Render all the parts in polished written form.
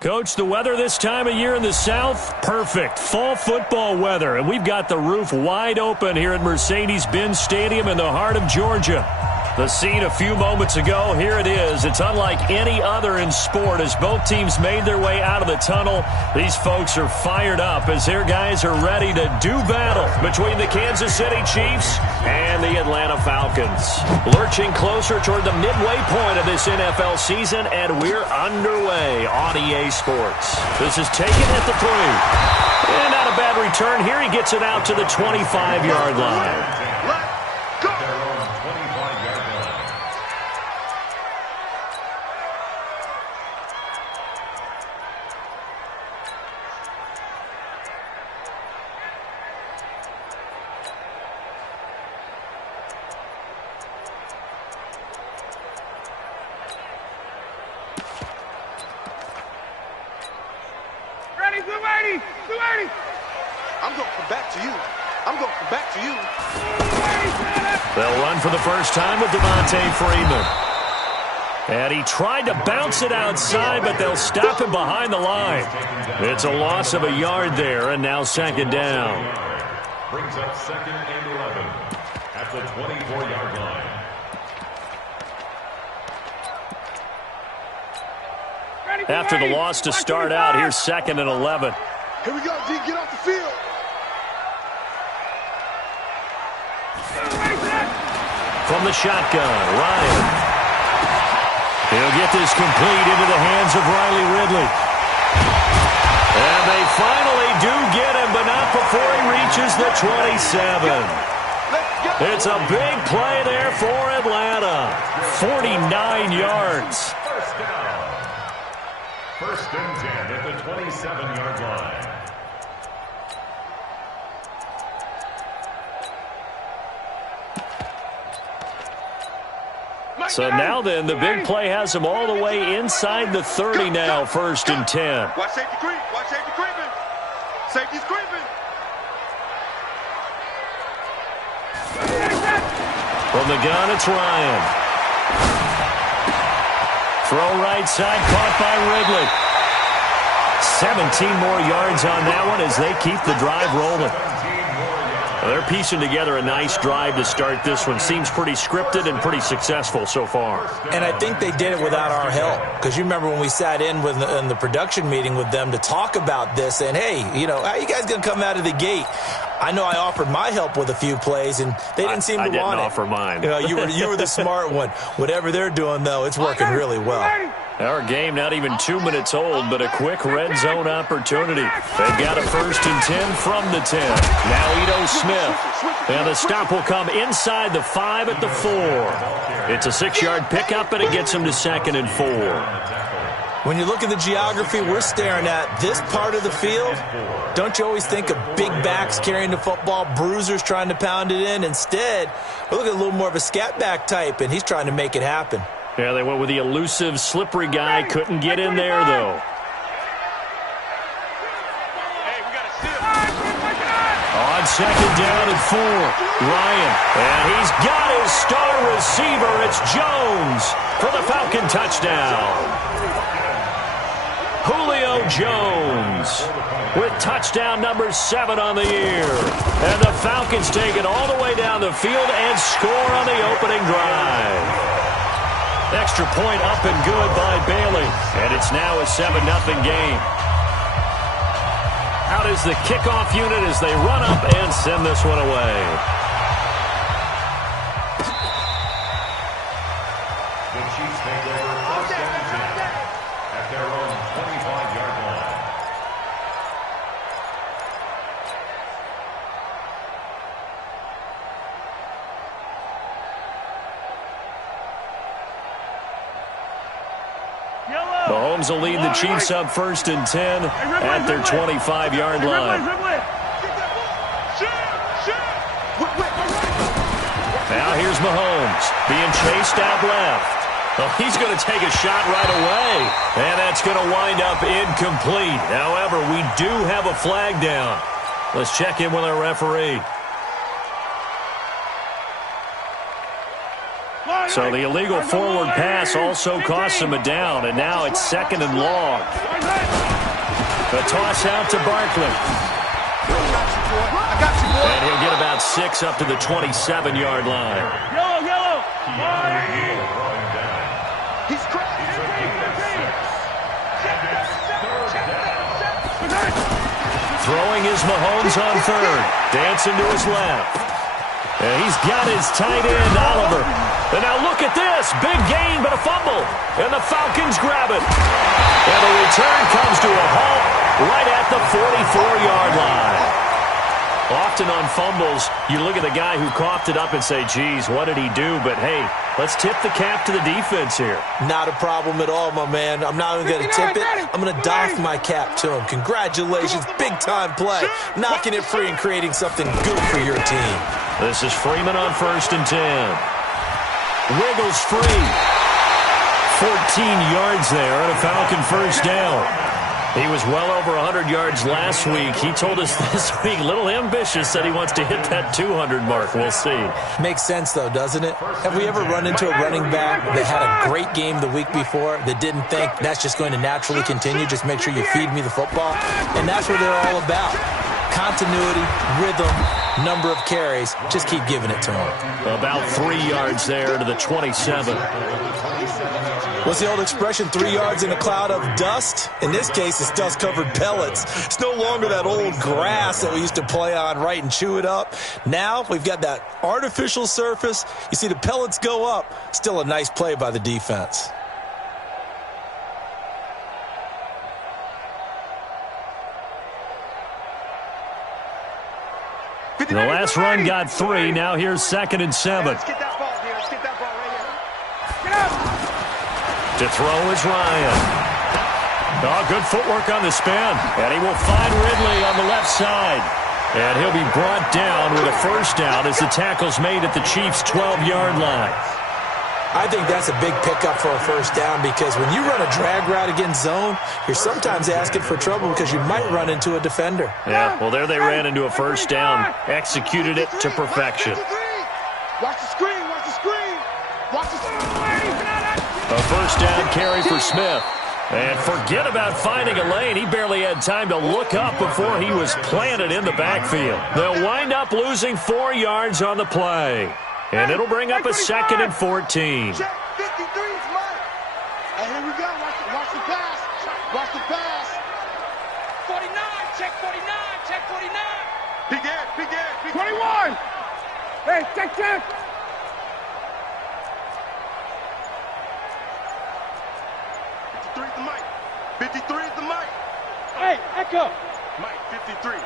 Coach, the weather this time of year in the South, perfect. Fall football weather, and we've got the roof wide open here at Mercedes-Benz Stadium in the heart of Georgia. The scene a few moments ago, here it is. It's unlike any other in sport as both teams made their way out of the tunnel. These folks are fired up as their guys are ready to do battle between the Kansas City Chiefs and the Atlanta Falcons. Lurching closer toward the midway point of this NFL season, and we're underway on EA Sports. This is taken at the 3. And not a bad return here. He gets it out to the 25-yard line. I'm going to come back to you. I'm going to come back to you. They'll run for the first time with Devontae Freeman. And he tried to bounce it outside, but they'll stop him behind the line. It's a loss of a yard there, and now second down. Brings up 2nd and 11 at the 24-yard line. After the loss to start out, here's 2nd and 11. Here we go, D. Get off the field. From the shotgun, Ryan. He'll get this complete into the hands of Riley Ridley. And they finally do get him, but not before he reaches the 27. It's a big play there for Atlanta. 49 yards. First down. 1st and 10 at the 27-yard line. So now then, the big play has him all the way inside the 30 now, 1st and 10. Watch safety creep. Watch safety creeping. Safety's creeping. From the gun, it's Ryan. Throw right side, caught by Ridley. 17 more yards on that one as they keep the drive rolling. They're piecing together a nice drive to start this one. Seems pretty scripted and pretty successful so far. And I think they did it without our help. Because you remember when we sat in the production meeting with them to talk about this, and hey, you know, how are you guys going to come out of the gate? I know I offered my help with a few plays, and they didn't seem to want it. I didn't offer mine. You were the smart one. Whatever they're doing, though, it's working really well. Our game not even 2 minutes old, but a quick red zone opportunity. They've got a 1st and 10 from the 10. Now Ito Smith. And the stop will come inside the 5 at the 4. It's a 6-yard pickup, and it gets him to 2nd and 4. When you look at the geography we're staring at, this part of the field, don't you always think of big backs carrying the football, bruisers trying to pound it in? Instead, we're looking at a little more of a scat back type, and he's trying to make it happen. Yeah, they went with the elusive, slippery guy. Couldn't get in there, though. On 2nd down and 4, Ryan. And he's got his star receiver. It's Jones for the Falcon touchdown. Julio Jones with touchdown number 7 on the year. And the Falcons take it all the way down the field and score on the opening drive. Extra point up and good by Bailey. And it's now a 7-0 game. Out is the kickoff unit as they run up and send this one away. The Chiefs take over 1st and 10 at their own 25-yard line. Mahomes will lead the Chiefs up 1st and 10 at their 25-yard line. Now here's Mahomes being chased out left. Well, he's going to take a shot right away, and that's going to wind up incomplete. However, we do have a flag down. Let's check in with our referee. So the illegal forward pass also costs him a down, and now it's 2nd and long. The toss out to Barkley. And he'll get about 6 up to the 27-yard line. Yellow. He's crazy. Throwing is Mahomes on 3rd. Dancing to his left. And he's got his tight end, Oliver. And now look at this. Big gain, but a fumble. And the Falcons grab it. And the return comes to a halt right at the 44-yard line. Often on fumbles, you look at the guy who coughed it up and say, geez, what did he do? But, hey, let's tip the cap to the defense here. Not a problem at all, my man. I'm not even going to tip it. I'm going to doff my cap to him. Congratulations. Big-time play. Knocking it free and creating something good for your team. This is Freeman on 1st and 10. Wiggles free. 14 yards there and a Falcon first down. He was well over 100 yards last week. He told us this week, a little ambitious, that he wants to hit that 200 mark. We'll see. Makes sense, though, doesn't it? Have we ever run into a running back that had a great game the week before that didn't think that's just going to naturally continue? Just make sure you feed me the football. And that's what they're all about. Continuity, rhythm, number of carries. Just keep giving it to him. About 3 yards there to the 27. What's the old expression, 3 yards in a cloud of dust? In this case, it's dust-covered pellets. It's no longer that old grass that we used to play on, right, and chew it up. Now we've got that artificial surface. You see the pellets go up. Still a nice play by the defense. The last run got 3. Now here's 2nd and 7. Let's get that ball here. Let's get that ball right here. Get up. To throw is Ryan. Oh, good footwork on the spin. And he will find Ridley on the left side. And he'll be brought down with a first down as the tackle's made at the Chiefs' 12-yard line. I think that's a big pickup for a first down because when you run a drag route against zone, you're sometimes asking for trouble because you might run into a defender. Yeah, well, there they ran into a first down. Executed it to perfection. Watch the screen. Watch the screen. Watch the screen. A first down carry for Smith. And forget about finding a lane. He barely had time to look up before he was planted in the backfield. They'll wind up losing 4 yards on the play. And it'll bring up a 2nd and 14. Check 53 is mine. And here we go. Watch the pass. Watch the pass. 49. Check 49. Check 49. Big Ed. Big Ed. Big 21. Hey, check. 53 is the mic. 53 is the mic. Hey, Echo. Mike, 53.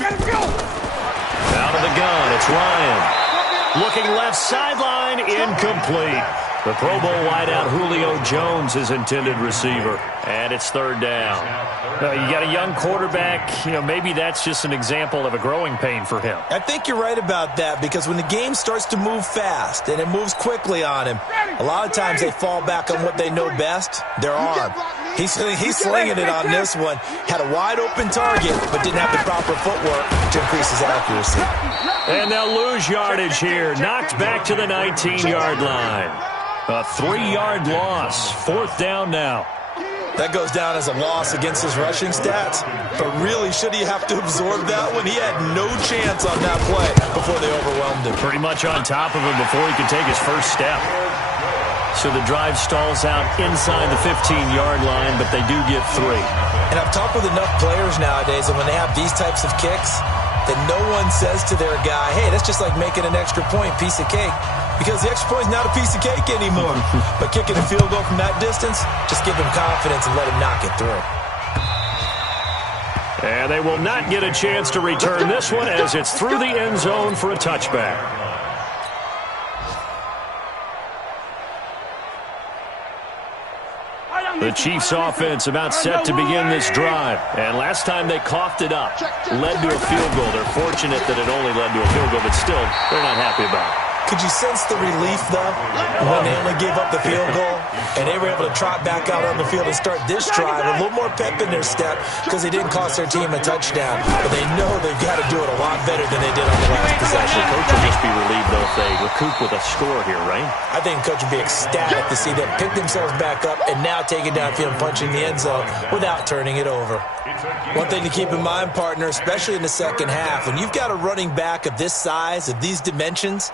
Let him go. Out of the gun, it's Ryan. Looking left sideline, incomplete. The Pro Bowl wideout Julio Jones is intended receiver. And it's 3rd down. You got a young quarterback. Maybe that's just an example of a growing pain for him. I think you're right about that because when the game starts to move fast and it moves quickly on him, a lot of times they fall back on what they know best, their arm. He's slinging it on this one. Had a wide-open target, but didn't have the proper footwork to increase his accuracy. And they'll lose yardage here. Knocked back to the 19-yard line. A 3-yard loss. 4th down now. That goes down as a loss against his rushing stats. But really, should he have to absorb that one? He had no chance on that play before they overwhelmed him. Pretty much on top of him before he could take his first step. So the drive stalls out inside the 15-yard line, but they do get 3. And I've talked with enough players nowadays, and when they have these types of kicks, that no one says to their guy, hey, that's just like making an extra point, piece of cake. Because the extra point is not a piece of cake anymore. But kicking a field goal from that distance, just give him confidence and let him knock it through. And they will not get a chance to return this one as it's through the end zone for a touchback. The Chiefs offense about set to begin this drive. And last time they coughed it up, led to a field goal. They're fortunate that it only led to a field goal, but still, they're not happy about it. Could you sense the relief, though, when they only gave up the field goal and they were able to trot back out on the field and start this drive a little more pep in their step because they didn't cost their team a touchdown. But they know they've got to do it a lot better than they did on the last possession. Coach will just be relieved, though, if they recoup with a score here, right? I think Coach would be ecstatic to see them pick themselves back up and now take it downfield and punch in the end zone without turning it over. One thing to keep in mind, partner, especially in the second half, when you've got a running back of this size, of these dimensions,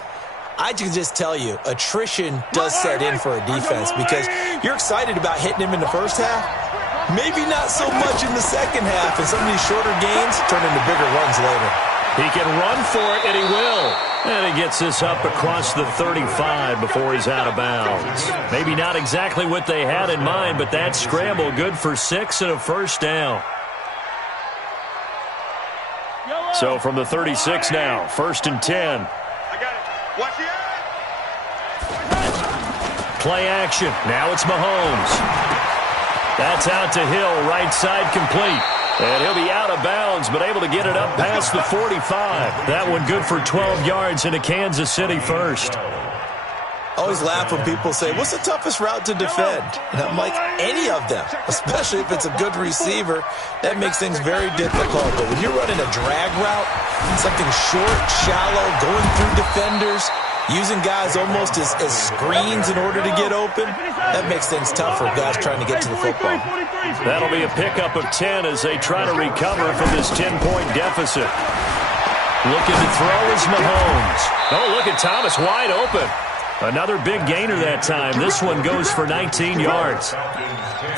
I can just tell you, attrition does set in for a defense because you're excited about hitting him in the first half. Maybe not so much in the second half, and some of these shorter gains turn into bigger runs later. He can run for it, and he will. And he gets this up across the 35 before he's out of bounds. Maybe not exactly what they had in mind, but that scramble good for 6 and a first down. So from the 36 now, 1st and 10. Watch the Play action. Now it's Mahomes. That's out to Hill, right side complete. And he'll be out of bounds, but able to get it up past the 45. That one good for 12 yards into Kansas City first. I always laugh when people say, what's the toughest route to defend? And I'm like, any of them, especially if it's a good receiver. That makes things very difficult. But when you're running a drag route, something short, shallow, going through defenders, using guys almost as screens in order to get open, that makes things tough for guys trying to get to the football. That'll be a pickup of 10 as they try to recover from this 10-point deficit. Looking to throw is Mahomes. Oh, look at Thomas wide open. Another big gainer that time. This one goes for 19 yards.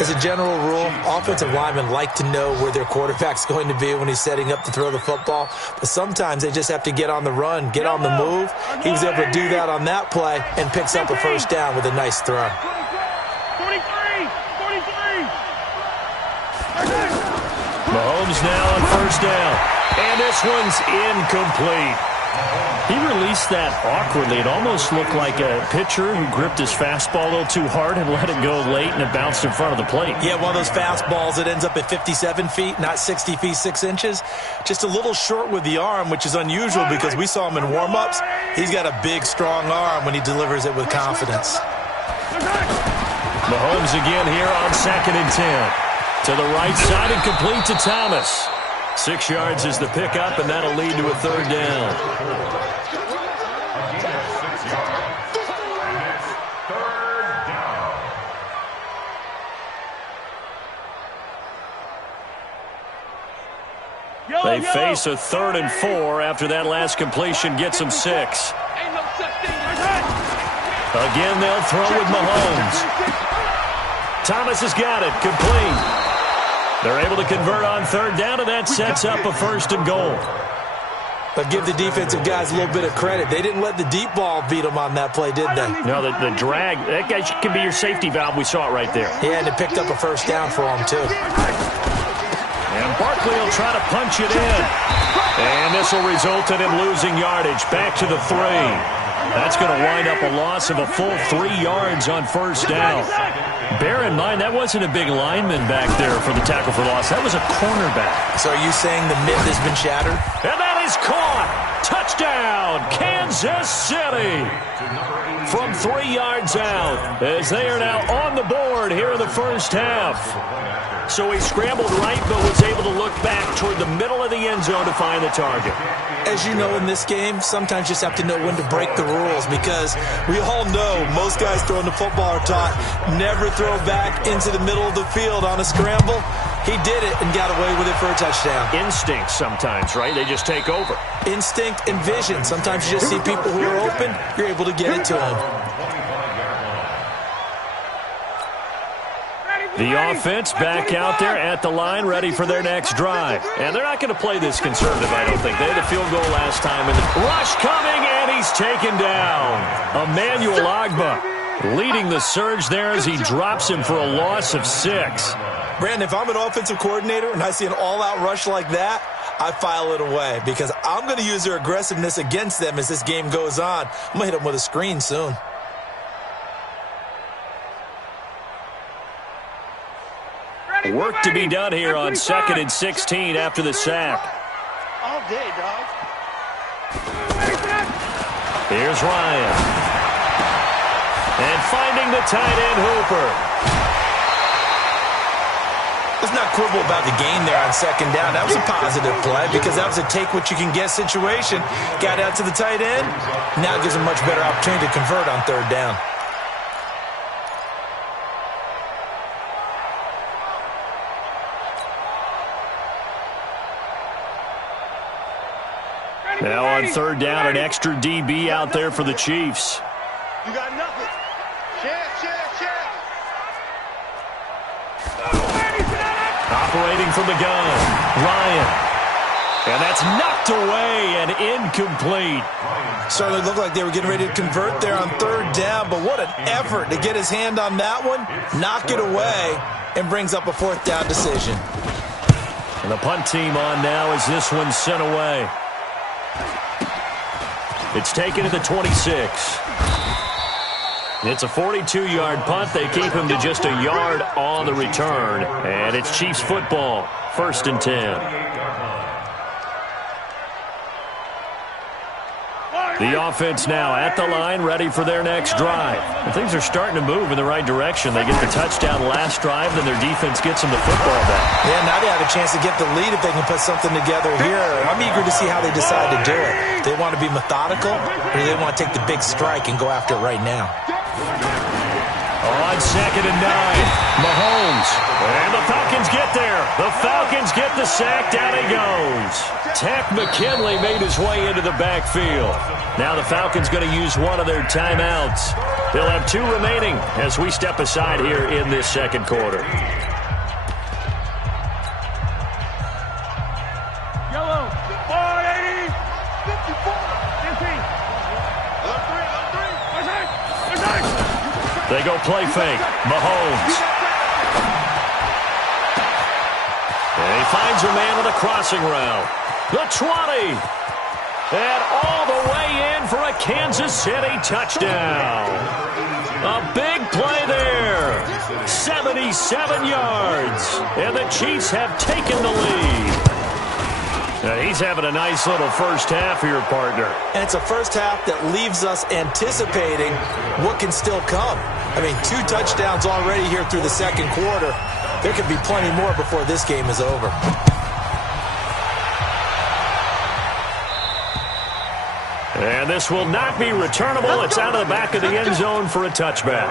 As a general rule, offensive linemen like to know where their quarterback's going to be when he's setting up to throw the football. But sometimes they just have to get on the run, get on the move. He was able to do that on that play and picks up a first down with a nice throw. 43! Mahomes now on first down. And this one's incomplete. He released that awkwardly. It almost looked like a pitcher who gripped his fastball a little too hard and let it go late, and it bounced in front of the plate. Yeah, one of those fastballs that ends up at 57 feet, not 60 feet, 6 inches. Just a little short with the arm, which is unusual because we saw him in warm-ups. He's got a big, strong arm when he delivers it with confidence. Mahomes again here on 2nd and 10. To the right side and complete to Thomas. 6 yards is the pickup, and that'll lead to a third down. They face a 3rd and 4 after that last completion gets them 6. Again, they'll throw with Mahomes. Thomas has got it, complete. They're able to convert on 3rd down, and that sets up a 1st and goal. But give the defensive guys a little bit of credit. They didn't let the deep ball beat them on that play, did they? No, the drag, that guy can be your safety valve. We saw it right there. Yeah, and it picked up a first down for him, too. And Barkley will try to punch it in. And this will result in him losing yardage. Back to the 3. That's going to wind up a loss of a full 3 yards on first down. Bear in mind, that wasn't a big lineman back there for the tackle for loss. That was a cornerback. So are you saying the myth has been shattered? And that is caught. Touchdown, Kansas City. From 3 yards out, as they are now on the board here in the first half. So he scrambled right, but was able to look back toward the middle of the end zone to find the target. As you know, in this game, sometimes you just have to know when to break the rules because we all know most guys throwing the football are taught never throw back into the middle of the field on a scramble. He did it and got away with it for a touchdown. Instinct sometimes, right? They just take over. Instinct and vision. Sometimes you just see people who are open, you're able to get it to them. The offense back out there at the line, ready for their next drive. And they're not going to play this conservative, I don't think. They had a field goal last time. And the rush coming, and he's taken down. Emmanuel Ogbah leading the surge there as he drops him for a loss of 6. Brandon, if I'm an offensive coordinator and I see an all-out rush like that, I file it away because I'm going to use their aggressiveness against them as this game goes on. I'm going to hit them with a screen soon. Work to be done here on 2nd and 16 after the sack. all day, dog. Here's Ryan. And finding the tight end, Hooper. Let's not quibble about the gain there on second down. That was a positive play because that was a take-what-you-can-get situation. Got out to the tight end. Now it gives him a much better opportunity to convert on third down. Now on third down, an extra DB out there for the Chiefs. You got nothing. Chance. Operating from the gun, Ryan. And that's knocked away and incomplete. Certainly looked like they were getting ready to convert there on third down, but what an effort to get his hand on that one, knock it away, and brings up a fourth down decision. And the punt team on now as this one's sent away. It's taken to the 26. It's a 42-yard punt. They keep him to just a yard on the return. And it's Chiefs football, 1st and 10. The offense now at the line, ready for their next drive. And things are starting to move in the right direction. They get the touchdown last drive, then their defense gets them the football back. Yeah, now they have a chance to get the lead if they can put something together here. I'm eager to see how they decide to do it. Do they want to be methodical, or do they want to take the big strike and go after it right now? On 2nd and 9, Mahomes. And the Falcons get there. The Falcons get the sack. Down he goes. Tech McKinley made his way into the backfield. Now the Falcons going to use one of their timeouts. They'll have 2 remaining as we step aside here in this second quarter. Yellow. 480. 54. They go play fake. Mahomes. And he finds a man on the crossing route. The 20. And all the way in for a Kansas City touchdown. A big play there. 77 yards. And the Chiefs have taken the lead. Now he's having a nice little first half here, partner. And it's a first half that leaves us anticipating what can still come. I mean, 2 touchdowns already here through the second quarter. There could be plenty more before this game is over. And this will not be returnable. It's out of the back of the end zone for a touchback.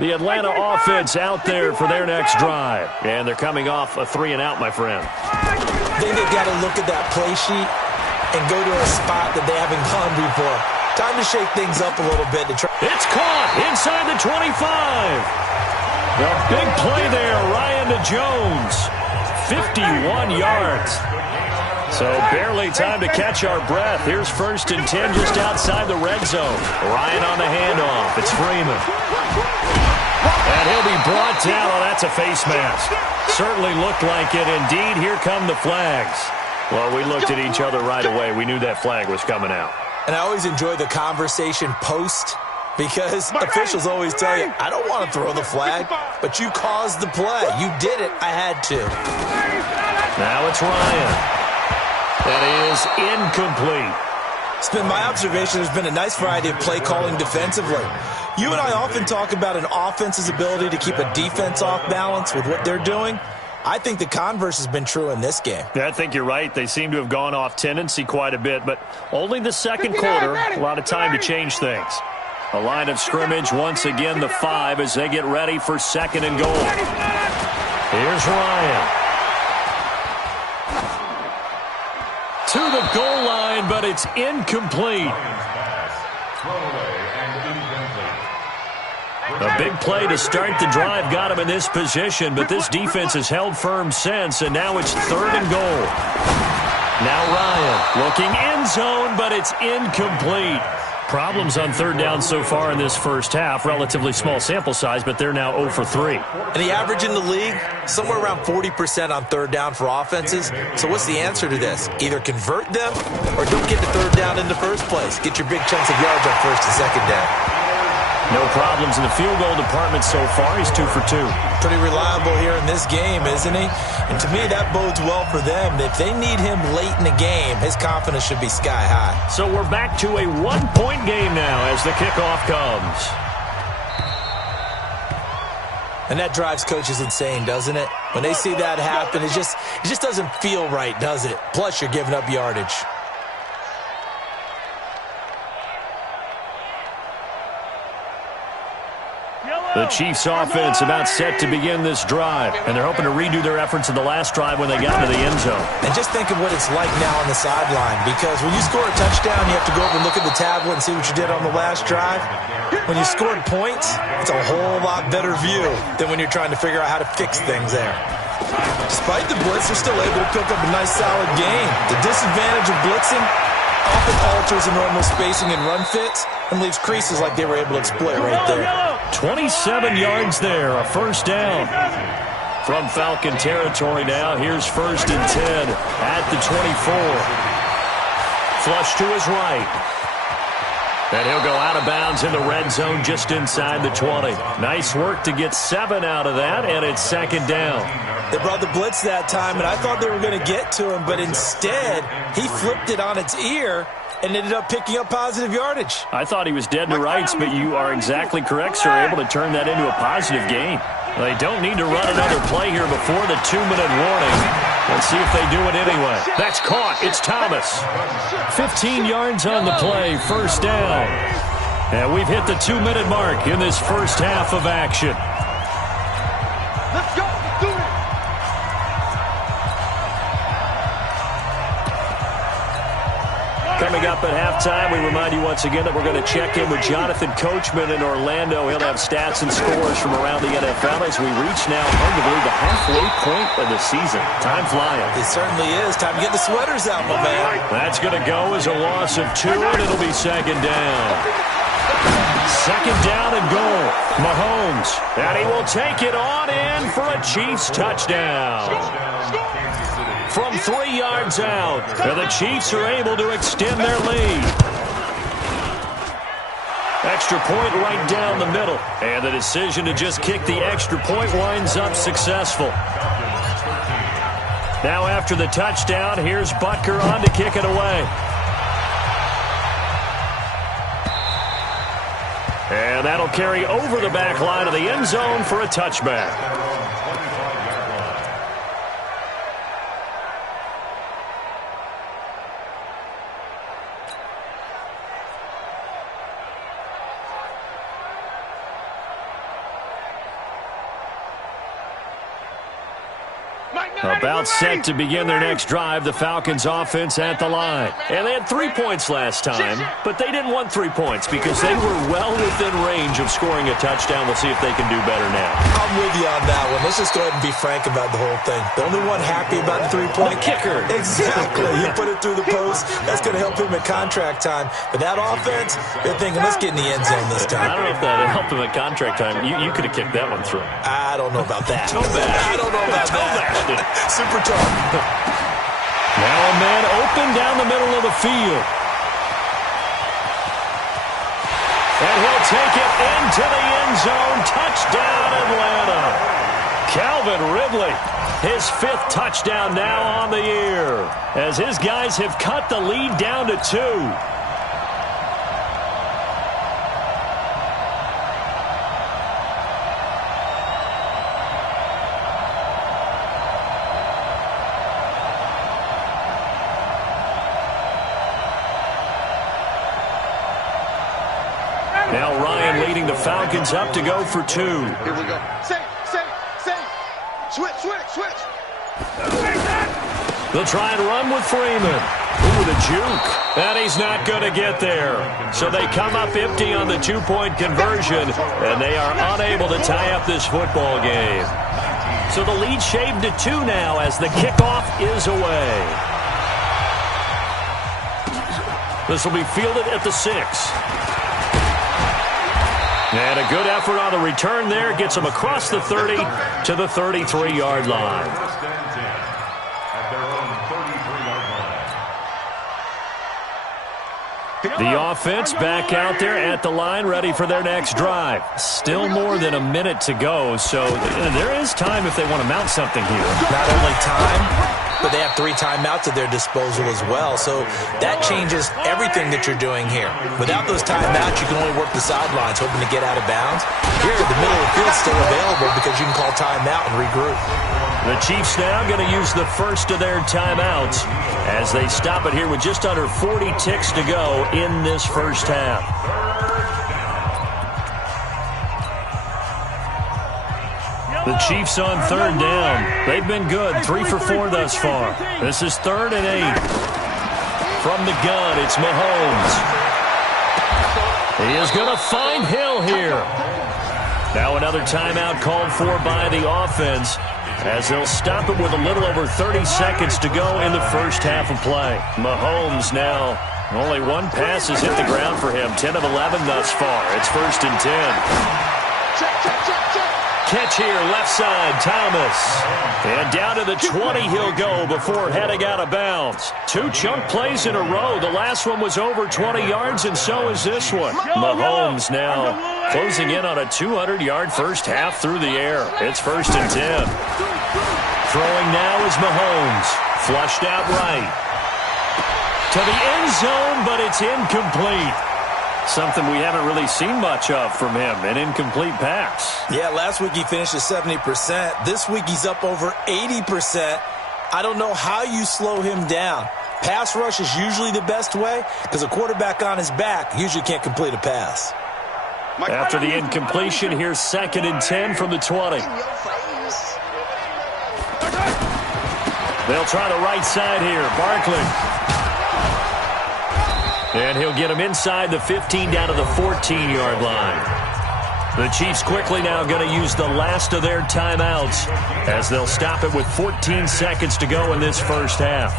The Atlanta offense out there for their next drive. And they're coming off a 3-and-out, my friend. I think they've got to look at that play sheet and go to a spot that they haven't gone before. Time to shake things up a little bit. It's caught inside the 25. A big play there, Ryan to Jones. 51 yards. So barely time to catch our breath. Here's 1st and 10 just outside the red zone. Ryan on the handoff. It's Freeman. And he'll be brought down. Oh, that's a face mask. Certainly looked like it. Indeed, here come the flags. Well, we looked at each other right away. We knew that flag was coming out. And I always enjoy the conversation post because officials always tell you, I don't want to throw the flag, but you caused the play. You did it. I had to. Now it's Ryan. That is incomplete. It's been my observation there's been a nice variety of play calling defensively. You and I often talk about an offense's ability to keep a defense off balance with what they're doing. I think the converse has been true in this game. Yeah, I think you're right. They seem to have gone off tendency quite a bit, but only the second quarter, a lot of time to change things. A line of scrimmage, once again the 5 as they get ready for 2nd and goal. Here's Ryan. To the goal line, but it's incomplete. A big play to start the drive got him in this position, but this defense has held firm since, and now it's 3rd and goal. Now Ryan looking end zone, but it's incomplete. Problems on third down so far in this first half. Relatively small sample size, but they're now 0 for 3. And the average in the league, somewhere around 40% on third down for offenses. So what's the answer to this? Either convert them or don't get to third down in the first place. Get your big chunks of yards on first and second down. No problems in the field goal department so far. He's 2 for 2. Pretty reliable here in this game, isn't he? And to me, that bodes well for them. If they need him late in the game, his confidence should be sky high. So we're back to a one-point game now as the kickoff comes. And that drives coaches insane, doesn't it? When they see that happen, it just doesn't feel right, does it? Plus, you're giving up yardage. The Chiefs offense about set to begin this drive, and they're hoping to redo their efforts in the last drive when they got into the end zone. And just think of what it's like now on the sideline, because when you score a touchdown, you have to go over and look at the tablet and see what you did on the last drive. When you scored points, it's a whole lot better view than when you're trying to figure out how to fix things there. Despite the blitz, they're still able to pick up a nice, solid gain. The disadvantage of blitzing often alters the normal spacing and run fits and leaves creases like they were able to exploit right there. 27 yards there, a first down. From Falcon territory now, here's 1st and 10 at the 24. Flush to his right. And he'll go out of bounds in the red zone just inside the 20. Nice work to get 7 out of that, and it's 2nd down. They brought the blitz that time, and I thought they were going to get to him, but instead, he flipped it on its ear and ended up picking up positive yardage. I thought he was dead to rights, but you are exactly correct, sir. Able to turn that into a positive gain. They don't need to run another play here before the 2-minute warning. Let's see if they do it anyway. That's caught. It's Thomas. 15 yards on the play, first down. And we've hit the 2-minute mark in this first half of action. Let's go. Let's do it. Coming up at halftime, we remind you once again that we're going to check in with Jonathan Coachman in Orlando. He'll have stats and scores from around the NFL as we reach now, hard to believe, the halfway point of the season. Time flying. It certainly is. Time to get the sweaters out, my man. That's going to go as a loss of 2, and it'll be 2nd down. 2nd down and goal. Mahomes, and he will take it on in for a Chiefs touchdown. From 3 yards out, and the Chiefs are able to extend their lead. Extra point right down the middle, and the decision to just kick the extra point winds up successful. Now after the touchdown, here's Butker on to kick it away. And that'll carry over the back line of the end zone for a touchback. About set to begin their next drive, the Falcons offense at the line. And they had 3 points last time, but they didn't want 3 points because they were well within range of scoring a touchdown. We'll see if they can do better now. I'm with you on that one. Let's just go ahead and be frank about the whole thing. The only one happy about the 3-point kicker. Exactly. You put it through the post. That's going to help him at contract time. But that offense, they're thinking, let's get in the end zone this time. I don't know if that helped him at contract time. You could have kicked that one through. I don't know about that. Toe bad. I don't know about that. Super tough. Now a man open down the middle of the field. And he'll take it into the end zone. Touchdown, Atlanta. Calvin Ridley, his 5th touchdown now on the year, as his guys have cut the lead down to 2. Now Ryan leading the Falcons up to go for 2. Here we go. Safe. Switch. They'll try and run with Freeman. Ooh, the juke. And he's not going to get there. So they come up empty on the 2-point conversion, and they are unable to tie up this football game. So the lead shaved to 2 now as the kickoff is away. This will be fielded at the 6. And a good effort on the return there. Gets him across the 30 to the 33-yard line. First and 10 at their own 33-yard line. The offense back out there at the line, ready for their next drive. Still more than a minute to go, so there is time if they want to mount something here. Not only time, but they have 3 timeouts at their disposal as well. So that changes everything that you're doing here. Without those timeouts, you can only work the sidelines, hoping to get out of bounds. Here, the middle of the field is still available because you can call timeout and regroup. The Chiefs now going to use the first of their timeouts as they stop it here with just under 40 ticks to go in this first half. The Chiefs on third down. They've been good, 3 for 4 thus far. This is 3rd and 8. From the gun, it's Mahomes. He is going to find Hill here. Now another timeout called for by the offense as they'll stop it with a little over 30 seconds to go in the first half of play. Mahomes now, only 1 pass has hit the ground for him. 10 of 11 thus far. It's 1st and 10. Catch here, left side, Thomas. And down to the 20 he'll go before heading out of bounds. 2 chunk plays in a row. The last one was over 20 yards, and so is this one. Mahomes now closing in on a 200-yard first half through the air. It's 1st and 10. Throwing now is Mahomes. Flushed out right. To the end zone, but it's incomplete. Something we haven't really seen much of from him, an incomplete pass. Yeah, last week he finished at 70%. This week he's up over 80%. I don't know how you slow him down. Pass rush is usually the best way because a quarterback on his back usually can't complete a pass. After the incompletion, here's 2nd and 10 from the 20. They'll try the right side here. Barkley. And he'll get him inside the 15 down to the 14-yard line. The Chiefs quickly now going to use the last of their timeouts as they'll stop it with 14 seconds to go in this first half.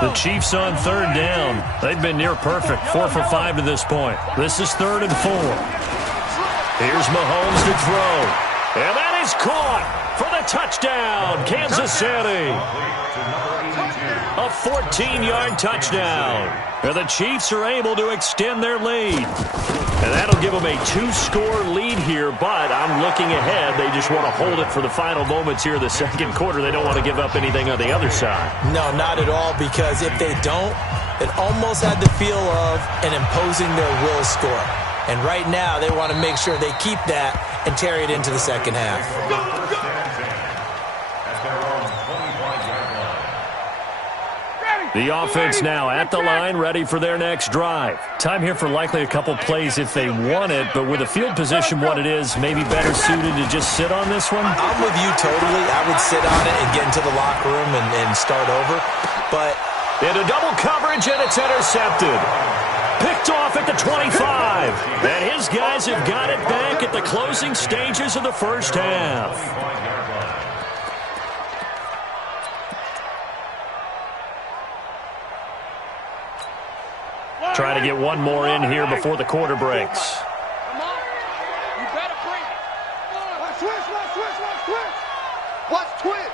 The Chiefs on third down. They've been near perfect, 4 for 5 to this point. This is 3rd and 4. Here's Mahomes to throw. And that is caught for the touchdown, Kansas City. A 14-yard touchdown. And the Chiefs are able to extend their lead. And that'll give them a 2-score lead here, but I'm looking ahead. They just want to hold it for the final moments here in the second quarter. They don't want to give up anything on the other side. No, not at all, because if they don't, it almost had the feel of an imposing their will score. And right now, they want to make sure they keep that and carry it into the second half. The offense now at the line, ready for their next drive. Time here for likely a couple plays if they want it, but with the field position what it is, maybe better suited to just sit on this one? I'm with you totally. I would sit on it and get into the locker room and start over. But into double coverage, and it's intercepted. Picked off at the 25. And his guys have got it back at the closing stages of the first half. Trying to get one more in here before the quarter breaks. Come on. You better bring it. Watch twitch.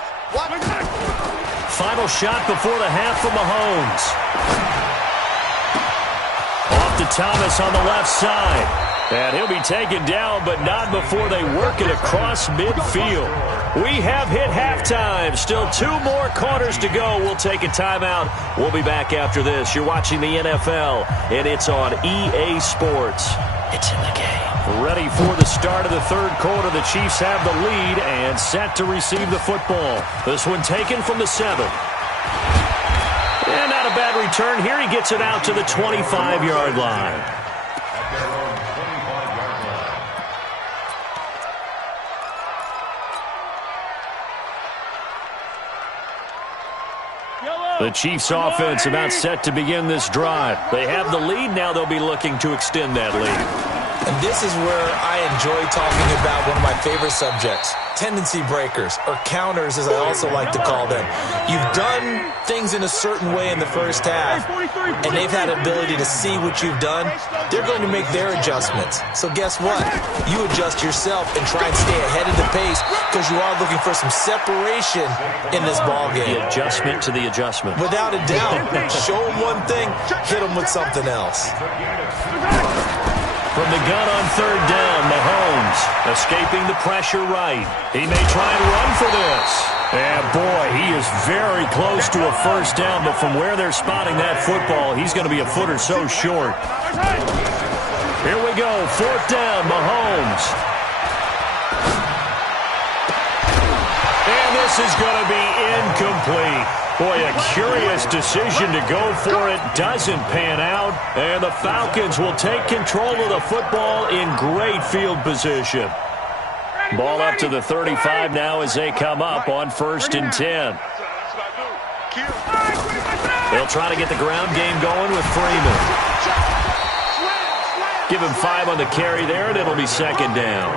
Final shot before the half for Mahomes. Off to Thomas on the left side. And he'll be taken down, but not before they work it across midfield. We have hit halftime. Still 2 more quarters to go. We'll take a timeout. We'll be back after this. You're watching the NFL, and it's on EA Sports. It's in the game. Ready for the start of the third quarter. The Chiefs have the lead and set to receive the football. This one taken from the 7. And not a bad return here. He gets it out to the 25-yard line. The Chiefs offense about set to begin this drive. They have the lead. Now they'll be looking to extend that lead. And this is where I enjoy talking about one of my favorite subjects, tendency breakers, or counters as I also like to call them. You've done things in a certain way in the first half, and they've had an ability to see what you've done. They're going to make their adjustments. So guess what? You adjust yourself and try and stay ahead of the pace because you are looking for some separation in this ballgame. The adjustment to the adjustment. Without a doubt. Show them one thing, hit them with something else. From the gun on third down, Mahomes escaping the pressure right. He may try and run for this. And boy, he is very close to a first down, but from where they're spotting that football, he's going to be a foot or so short. Here we go, fourth down, Mahomes. And this is going to be incomplete. Boy, a curious decision to go for it. Doesn't pan out. And the Falcons will take control of the football in great field position. Ball up to the 35 now as they come up on 1st and 10. They'll try to get the ground game going with Freeman. Give him 5 on the carry there, and it'll be 2nd down.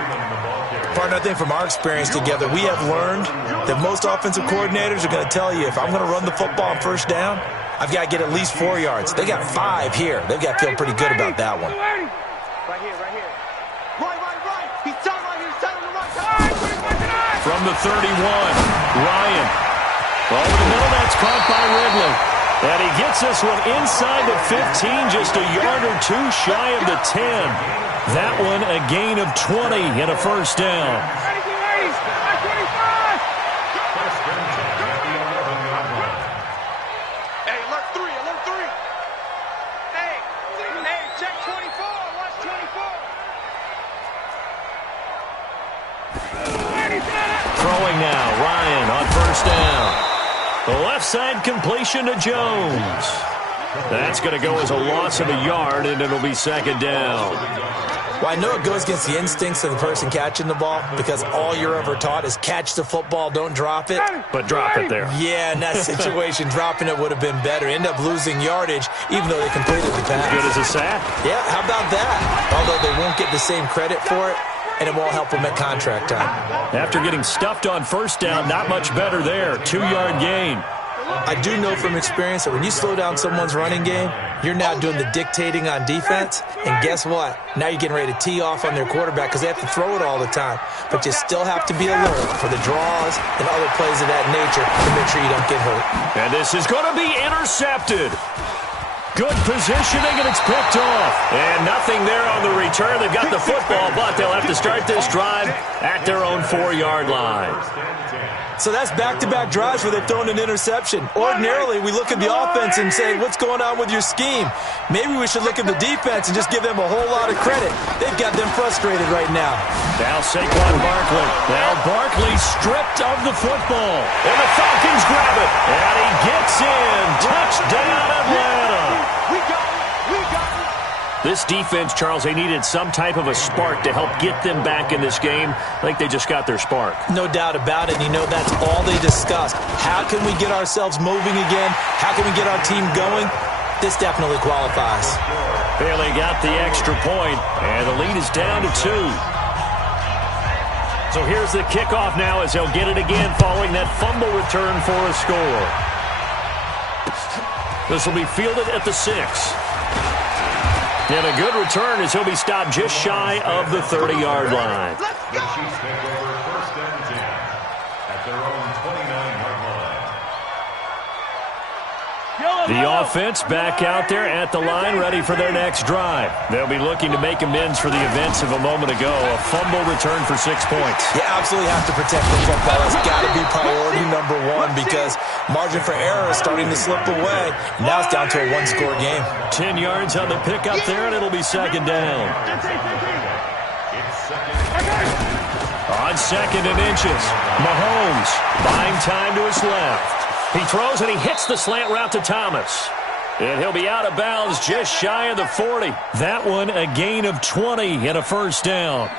Partner, I think from our experience together, we have learned that most offensive coordinators are going to tell you, if I'm going to run the football on first down, I've got to get at least 4 yards. They got 5 here. They've got to feel pretty good about that one. Right here. Right. He's done right here. He's done right. From the 31, Ryan. Over the middle, that's caught by Ridley. And he gets this one inside the 15, just a yard or two shy of the 10. That one a gain of 20 and a first down. Hey, alert 3. Hey, check 24. Watch 24. Throwing now, Ryan on first down. The left side completion to Jones. That's going to go as a loss of a yard, and it'll be 2nd down. Well, I know it goes against the instincts of the person catching the ball because all you're ever taught is catch the football, don't drop it. But drop it there. Yeah, in that situation, dropping it would have been better. End up losing yardage, even though they completed the pass. Good as a sack. Yeah, how about that? Although they won't get the same credit for it, and it won't help them at contract time. After getting stuffed on first down, not much better there. 2-yard gain. I do know from experience that when you slow down someone's running game, you're now doing the dictating on defense. And guess what? Now you're getting ready to tee off on their quarterback because they have to throw it all the time. But you still have to be alert for the draws and other plays of that nature to make sure you don't get hurt. And this is going to be intercepted. Good positioning, and it's picked off. And nothing there on the return. They've got the football, but they'll have to start this drive at their own 4-yard line. So that's back-to-back drives where they've thrown an interception. Ordinarily, we look at the offense and say, what's going on with your scheme? Maybe we should look at the defense and just give them a whole lot of credit. They've got them frustrated right now. Now Saquon Barkley. Now Barkley stripped of the football. And the Falcons grab it. And he gets in. Touchdown, Atlanta. We got it. This defense, Charles, they needed some type of a spark to help get them back in this game. I think they just got their spark. No doubt about it. You know, that's all they discussed. How can we get ourselves moving again? How can we get our team going? This definitely qualifies. Bailey got the extra point, and the lead is down to 2. So here's the kickoff now as they'll get it again following that fumble return for a score. This will be fielded at the 6. And a good return as he'll be stopped just shy of the 30-yard line. The Chiefs take over 1st and 10 at their own 29-yard line. The offense back out there at the line, ready for their next drive. They'll be looking to make amends for the events of a moment ago. A fumble return for 6 points. You absolutely have to protect the football. That's got to be priority number 1 because margin for error is starting to slip away. Now it's down to a 1-score game. 10 yards on the pickup there, and it'll be 2nd down. On 2nd and inches, Mahomes buying time to his left. He throws and he hits the slant route to Thomas. And he'll be out of bounds just shy of the 40. That one a gain of 20 and a first down.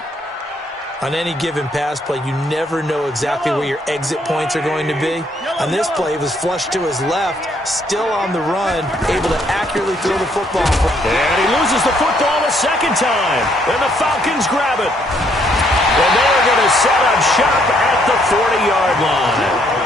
On any given pass play, you never know exactly where your exit points are going to be. On this play, it was flushed to his left, still on the run, able to accurately throw the football. And he loses the football a second time. And the Falcons grab it. And they are going to set up shop at the 40-yard line.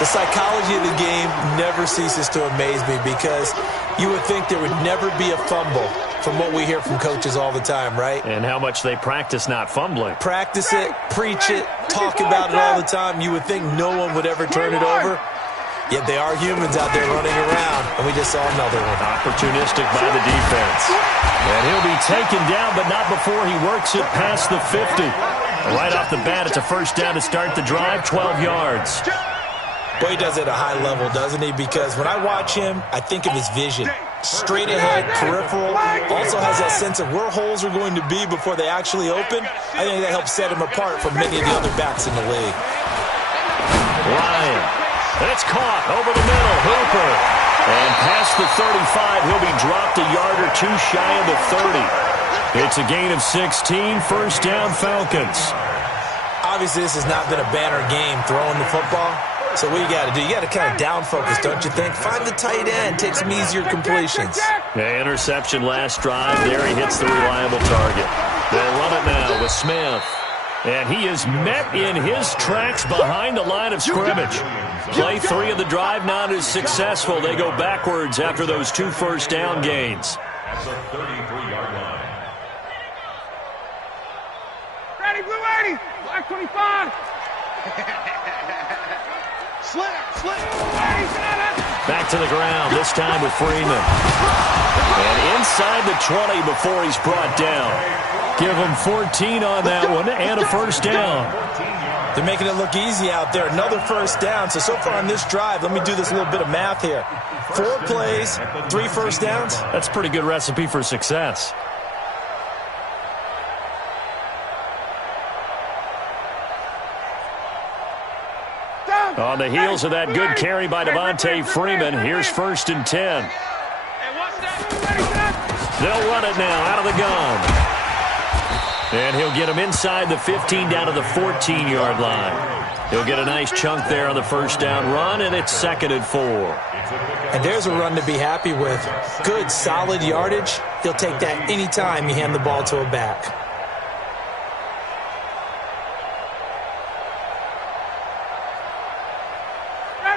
The psychology of the game never ceases to amaze me because you would think there would never be a fumble from what we hear from coaches all the time, right? And how much they practice not fumbling. Practice it, preach it, talk about it all the time. You would think no one would ever turn it over. Yet they are humans out there running around, and we just saw another one. Opportunistic by the defense. And he'll be taken down, but not before he works it past the 50. Right off the bat, it's a first down to start the drive, 12 yards. Boy, he does it at a high level, doesn't he? Because when I watch him, I think of his vision. Straight ahead, peripheral, also has that sense of where holes are going to be before they actually open. I think that helps set him apart from many of the other backs in the league. Ryan, and it's caught over the middle, Hooper. And past the 35, he'll be dropped a yard or two shy of the 30. It's a gain of 16, first down Falcons. Obviously, this has not been a banner game throwing the football. So what you got to do, you got to kind of down focus, don't you think? Find the tight end, take some easier completions. Yeah, interception last drive. There he hits the reliable target. They'll run it now with Smith. And he is met in his tracks behind the line of scrimmage. Play 3 of the drive not as successful. They go backwards after those 2 first down gains. At the 33-yard line. Ready, blue 80, black 25. Back to the ground, this time with Freeman. And inside the 20 before he's brought down. Give him 14 on that one and a first down. They're making it look easy out there. Another first down. So far on this drive, let me do this little bit of math here. 4 plays, 3 first downs. That's a pretty good recipe for success. On the heels of that good carry by Devontae Freeman, here's 1st and 10. They'll run it now out of the gun. And he'll get him inside the 15 down to the 14-yard line. He'll get a nice chunk there on the first down run, and it's 2nd and 4. And there's a run to be happy with. Good, solid yardage. He'll take that anytime you hand the ball to a back.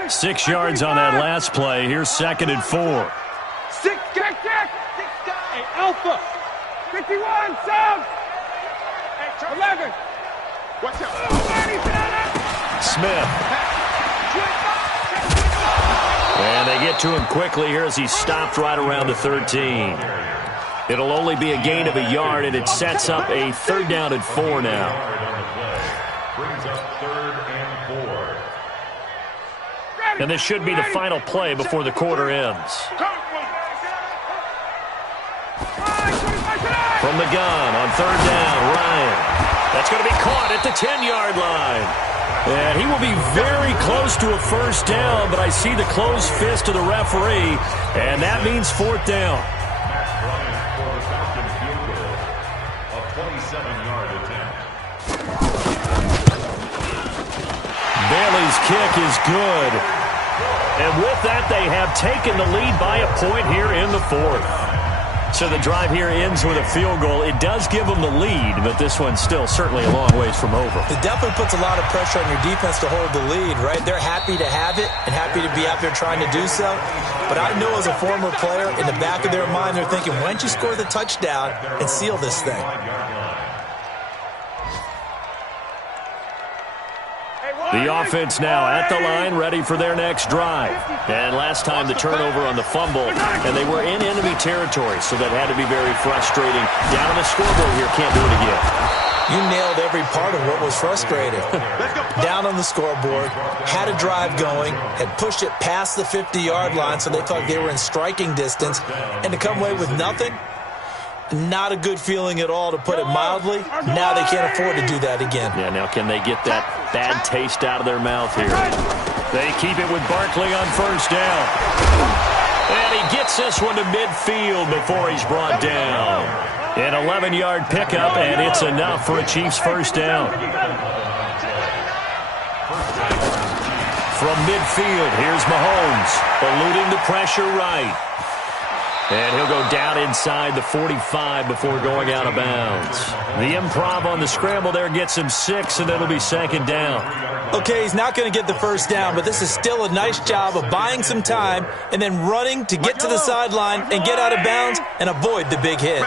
Six yards on that last play. Here's 2nd and 4. 6, kick. Hey, Alpha. 51, sub. 11. Watch out. Smith. And they get to him quickly here as he stopped right around the 13. It'll only be a gain of a yard, and it sets up a 3rd down and 4 now. Brings up 3rd and 4. And this should be the final play before the quarter ends. From the gun on 3rd down, Ryan. That's going to be caught at the 10-yard line. And he will be very close to a first down, but I see the closed fist of the referee, and that means 4th down. Matt Bryant for the Falcons field goal. A 27-yard attempt. Bailey's kick is good. And with that, they have taken the lead by a point here in the 4th. So the drive here ends with a field goal. It does give them the lead, but this one's still certainly a long ways from over. It definitely puts a lot of pressure on your defense to hold the lead, right? They're happy to have it and happy to be out there trying to do so. But I know as a former player, in the back of their mind, they're thinking, why don't you score the touchdown and seal this thing? The offense now at the line, ready for their next drive. And last time the turnover on the fumble, and they were in enemy territory, so that had to be very frustrating. Down on the scoreboard here, can't do it again. You nailed every part of what was frustrating. Down on the scoreboard, had a drive going, had pushed it past the 50-yard line, so they thought they were in striking distance, and to come away with nothing, not a good feeling at all, to put it mildly. Now they can't afford to do that again. Yeah, now can they get that bad taste out of their mouth here? They keep it with Barkley on first down. And he gets Gets this one to midfield before he's brought down. An 11-yard pickup, and it's enough for a Chiefs first down. From midfield, here's Mahomes, eluding the pressure right. And he'll go down inside the 45 before going out of bounds. The improv on the scramble there gets him 6, and it'll be second down. Okay, he's not going to get the first down, but this is still a nice job of buying some time and then running to get to the sideline and get out of bounds and avoid the big hit.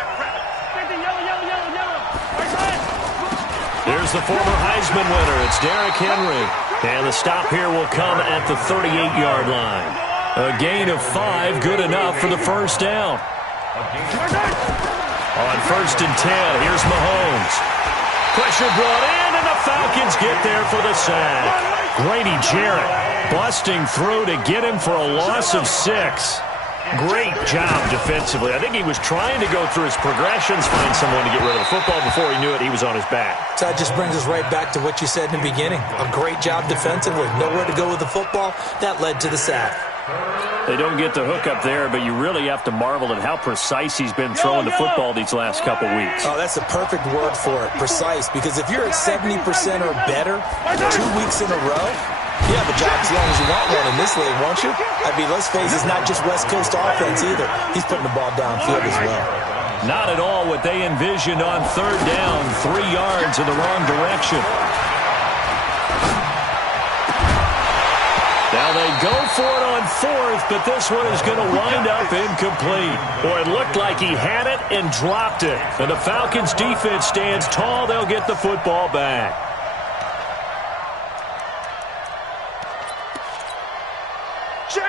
Here's the former Heisman winner. It's Derrick Henry. And the stop here will come at the 38-yard line. A gain of 5, good enough for the first down. On first and 10, here's Mahomes. Pressure brought in, and the Falcons get there for the sack. Grady Jarrett busting through to get him for a loss of 6. Great job defensively. I think he was trying to go through his progressions, find someone to get rid of the football. Before he knew it, he was on his back. So that just brings us right back to what you said in the beginning. A great job defensively. Nowhere to go with the football. That led to the sack. They don't get the hook up there, but you really have to marvel at how precise he's been throwing the football these last couple weeks. Oh, that's the perfect word for it, precise, because if you're at 70% or better 2 weeks in a row, you have a job as long as you want one in this league, won't you? I mean, let's face it, it's not just West Coast offense either. He's putting the ball downfield as well. Not at all what they envisioned on third down, 3 yards in the wrong direction. Now they go for it on fourth, but this one is going to wind up incomplete. Boy, it looked like he had it and dropped it. And the Falcons' defense stands tall. They'll get the football back.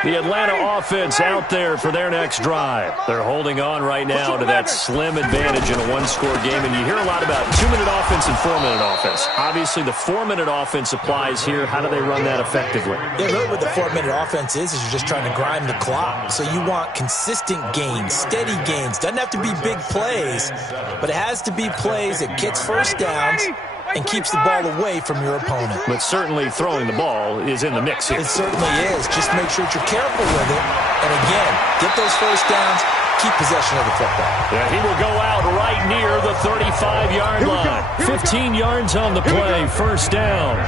The Atlanta offense out there for their next drive. They're holding on right now to that slim advantage in a one-score game. And you hear a lot about 2-minute offense and 4-minute offense. Obviously, the 4-minute offense applies here. How do they run that effectively? Yeah, really what the 4-minute offense is you're just trying to grind the clock. So you want consistent gains, steady gains. Doesn't have to be big plays, but it has to be plays that gets first downs and keeps the ball away from your opponent. But certainly throwing the ball is in the mix here. It certainly is. Just make sure that you're careful with it. And again, get those first downs, keep possession of the football. Yeah, he will go out right near the 35-yard line. 15 yards on the play, first down.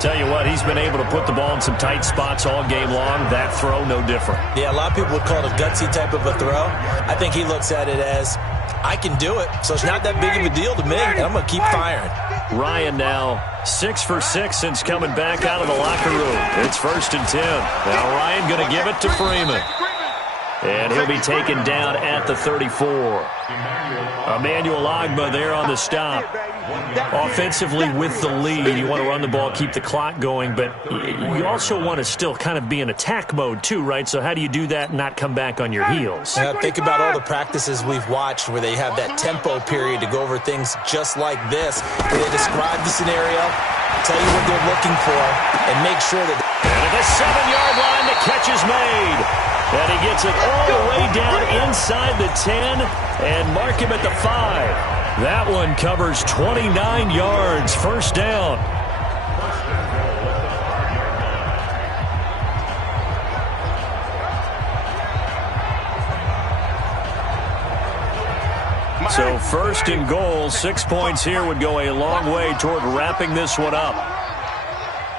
Tell you what, he's been able to put the ball in some tight spots all game long. That throw, no different. Yeah, a lot of people would call it a gutsy type of a throw. I think he looks at it as, I can do it, so it's not that big of a deal to me, and I'm going to keep firing. Ryan now 6 for 6 since coming back out of the locker room. It's first and 10. Now Ryan going to give it to Freeman. And he'll be taken down at the 34. Emmanuel Ogbah there on the stop. Offensively with the lead, you want to run the ball, keep the clock going, but you also want to still kind of be in attack mode too, right? So how do you do that and not come back on your heels? Think about all the practices we've watched where they have that tempo period to go over things just like this, where they describe the scenario, tell you what they're looking for, and make sure that... And at the 7-yard line, the catch is made. And he gets it all the way down inside the 10 and mark him at the 5. That one covers 29 yards, first down. So first and goal, 6 points here would go a long way toward wrapping this one up.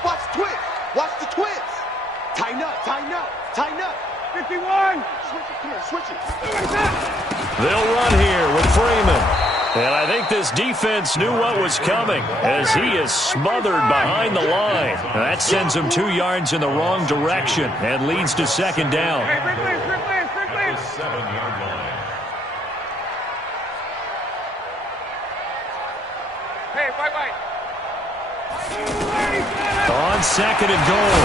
Watch the twins. Watch the twins. Tighten up, tighten up, tighten up. 51. Switch it, come here, switch it. They'll run here with Freeman. And I think this defense knew what was coming as he is smothered behind the line. And that sends him 2 yards in the wrong direction and leads to second down. The 7-yard line. Hey, wait. On second and goal,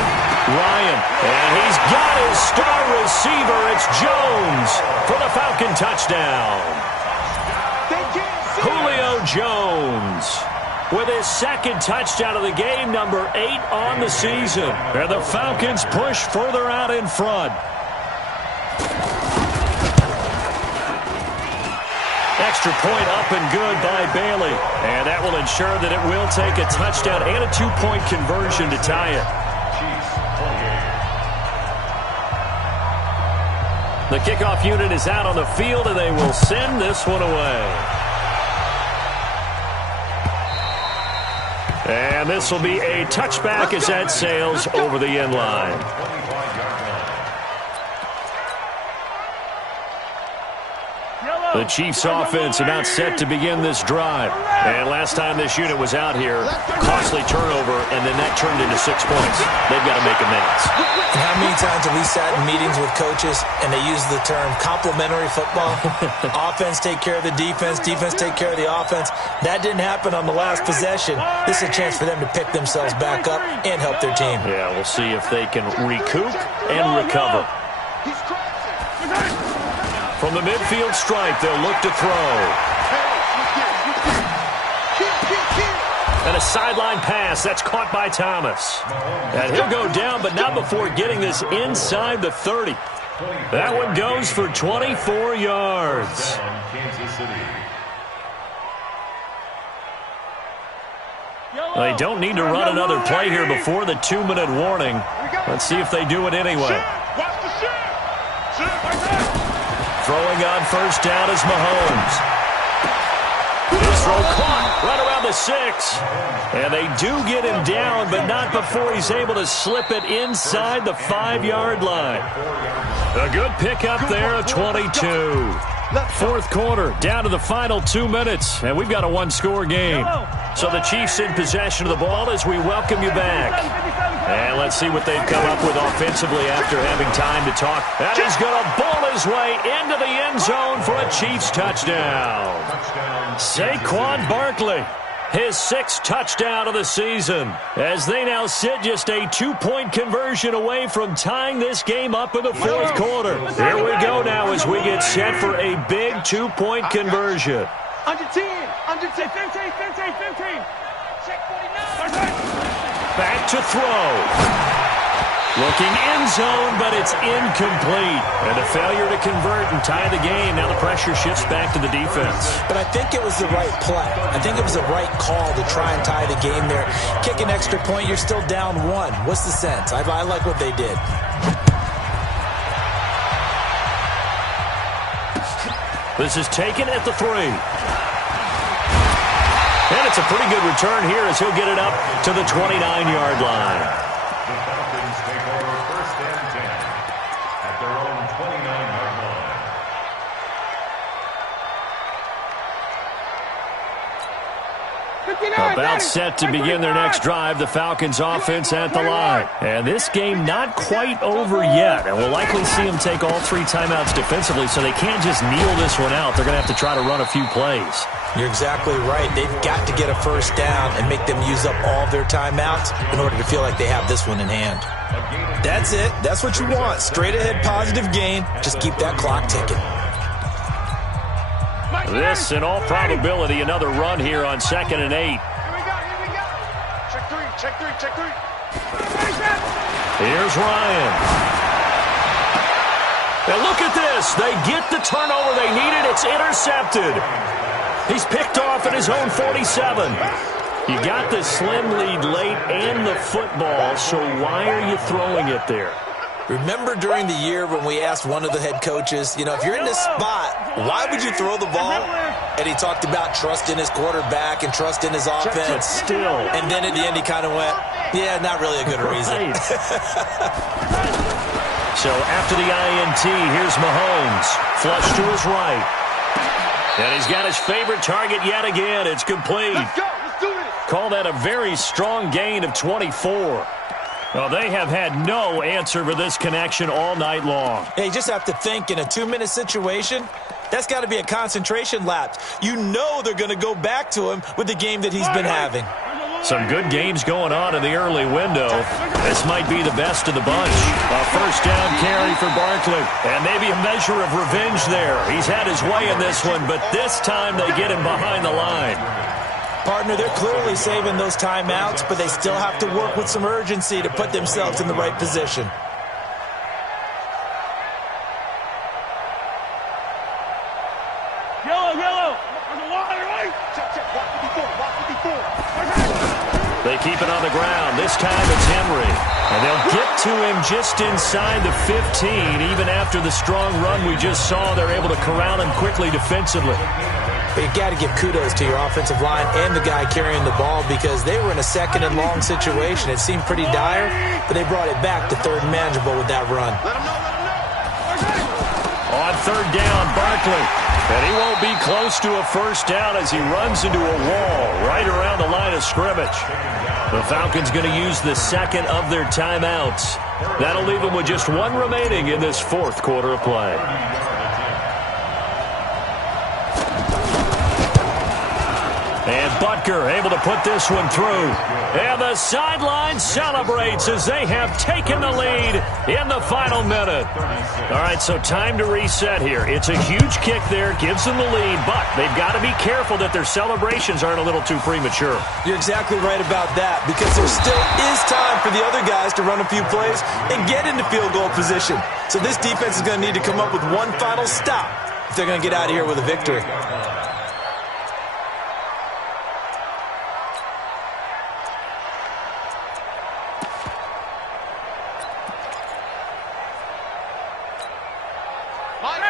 Ryan. And he's got his star receiver. It's Jones for the Falcon touchdown. Julio Jones with his second touchdown of the game, number 8 on the season. And the Falcons push further out in front. Extra point up and good by Bailey. And that will ensure that it will take a touchdown and a 2-point conversion to tie it. The kickoff unit is out on the field, and they will send this one away. And this will be a touchback as that sails over the end line. The Chiefs offense about set to begin this drive. And last time this unit was out here, costly turnover, and then that turned into 6 points. They've got to make amends. And how many times have we sat in meetings with coaches and they use the term complementary football? Offense take care of the defense, defense take care of the offense. That didn't happen on the last possession. This is a chance for them to pick themselves back up and help their team. Yeah, we'll see if they can recoup and recover. From the midfield stripe, they'll look to throw. And a sideline pass. That's caught by Thomas. And he'll go down, but not before getting this inside the 30. That one goes for 24 yards. They don't need to run another play here before the 2-minute warning. Let's see if they do it anyway. Throwing on first down is Mahomes. His throw caught right around the 6. And they do get him down, but not before he's able to slip it inside the 5-yard line. A good pickup there of 22. Fourth quarter, down to the final 2 minutes, and we've got a one-score game. So the Chiefs in possession of the ball as we welcome you back. And let's see what they've come up with offensively after having time to talk. And he's going to bowl his way into the end zone for a Chiefs touchdown. Saquon Barkley, his 6th touchdown of the season, as they now sit just a 2-point conversion away from tying this game up in the fourth quarter. Here we go now as we get set for a big 2-point conversion. Under 10, under 10, 15, 15, 15. Check 49. Back to throw. Looking end zone, but it's incomplete. And a failure to convert and tie the game. Now the pressure shifts back to the defense. But I think it was the right play. I think it was the right call to try and tie the game there. Kick an extra point, you're still down 1. What's the sense? I like what they did. This is taken at the 3. And it's a pretty good return here as he'll get it up to the 29-yard line. The Falcons take over first and 10 at their own 29-yard line. About set to begin their next drive, the Falcons offense at the line. And this game not quite over yet. And we'll likely see them take all 3 timeouts defensively, so they can't just kneel this one out. They're going to have to try to run a few plays. You're exactly right. They've got to get a first down and make them use up all their timeouts in order to feel like they have this one in hand. That's it. That's what you want. Straight ahead positive gain. Just keep that clock ticking. This, in all probability, another run here on 2nd and 8. Here we go. Check 3, check 3, check 3. Here's Ryan. Now look at this. They get the turnover they needed. It's intercepted. He's picked off at his own 47. You got the slim lead late and the football, so why are you throwing it there? Remember during the year when we asked one of the head coaches, if you're in this spot, why would you throw the ball? And he talked about trust in his quarterback and trust in his offense. Still. And then at the end he kind of went, yeah, not really a good reason. So after the INT, here's Mahomes. Flush to his right. And he's got his favorite target yet again. It's complete. Let's go. Let's do this. Call that a very strong gain of 24. Well, they have had no answer for this connection all night long. Hey, you just have to think in a 2-minute situation, that's got to be a concentration lapse. You know they're going to go back to him with the game that he's been having. Some good games going on in the early window. This might be the best of the bunch. A first down carry for Barkley. And maybe a measure of revenge there. He's had his way in this one, but this time they get him behind the line. Partner, they're clearly saving those timeouts, but they still have to work with some urgency to put themselves in the right position. Yellow. On the line, right? Check. Watch 54. They keep it on the ground. This time it's Henry. And they'll get to him just inside the 15. Even after the strong run we just saw, they're able to corral him quickly defensively. But you got to give kudos to your offensive line and the guy carrying the ball because they were in a second and long situation. It seemed pretty dire, but they brought it back to third and manageable with that run. On third down, Barkley. And he won't be close to a first down as he runs into a wall right around the line of scrimmage. The Falcons going to use the second of their timeouts. That'll leave them with just one remaining in this fourth quarter of play. And Butker able to put this one through. And the sideline celebrates as they have taken the lead in the final minute. All right, so time to reset here. It's a huge kick there, gives them the lead, but they've got to be careful that their celebrations aren't a little too premature. You're exactly right about that because there still is time for the other guys to run a few plays and get into field goal position. So this defense is going to need to come up with one final stop if they're going to get out of here with a victory.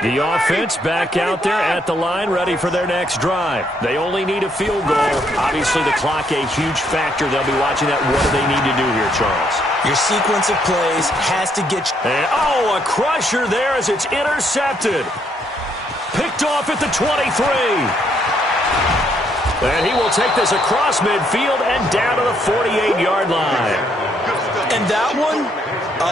The offense back out there at the line, ready for their next drive. They only need a field goal. Obviously, the clock a huge factor. They'll be watching that. What do they need to do here, Charles? Your sequence of plays has to get you. And, a crusher there as it's intercepted. Picked off at the 23. And he will take this across midfield and down to the 48-yard line. And that one,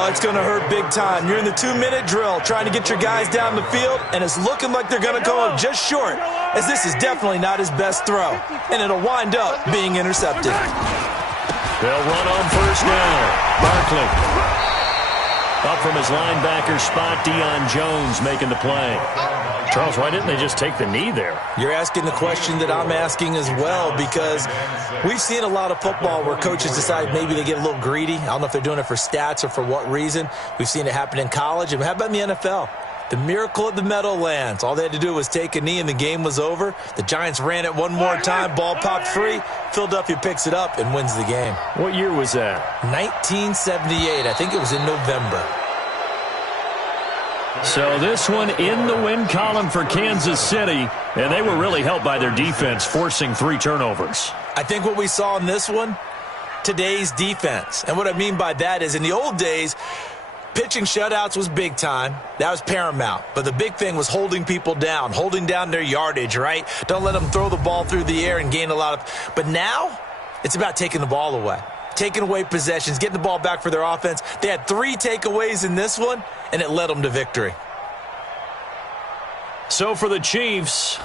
it's going to hurt big time. You're in the 2-minute drill trying to get your guys down the field, and it's looking like they're going to come up just short, as this is definitely not his best throw, and it'll wind up being intercepted. They'll run on first down. Barkley. Up from his linebacker spot, Deion Jones making the play. Charles, why didn't they just take the knee there? You're asking the question that I'm asking as well because we've seen a lot of football where coaches decide maybe they get a little greedy. I don't know if they're doing it for stats or for what reason. We've seen it happen in college. And how about in the NFL? The miracle of the Meadowlands. All they had to do was take a knee and the game was over. The Giants ran it one more time. Ball popped free. Philadelphia picks it up and wins the game. What year was that? 1978. I think it was in November. So this one in the win column for Kansas City, and they were really helped by their defense, forcing 3 turnovers. I think what we saw in this one, today's defense. And what I mean by that is in the old days, pitching shutouts was big time. That was paramount. But the big thing was holding people down, holding down their yardage, right? Don't let them throw the ball through the air and gain a lot of... But now, it's about taking the ball away. Taking away possessions, getting the ball back for their offense. They had 3 takeaways in this one, and it led them to victory. So for the Chiefs,